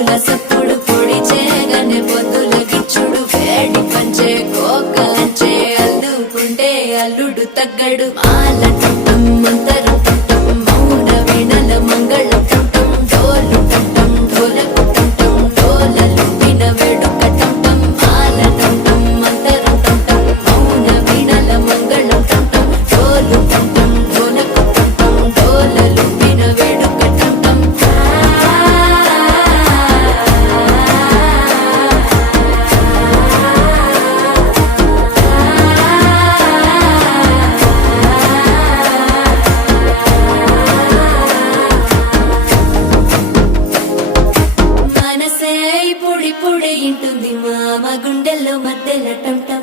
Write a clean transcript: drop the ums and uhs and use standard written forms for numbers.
డప్పుల సప్పుడు పొడి చేయగానే పొద్దుల గిచ్చుడు వేడి పంచే కోకలంచే అల్లుకుంటే అల్లుడు తగ్గడు మాల టుంటం మంతరం టుంటం మౌన వీణల మంగళం టుంటం డోలు టుంటం ఢోలకు టుంటం డోలలు విన వేడుక టుంటం మాల టుంటం మంతరం టుంటం మౌన వీణల మంగళం టుంటం డోలు టుంటం ఢోలకు టుంటం డోలలు విన వేడుక టుంటం మనసే పొడి పొడి ఇంటుంది మామ గుండెల్లో మధ్యలో టం టం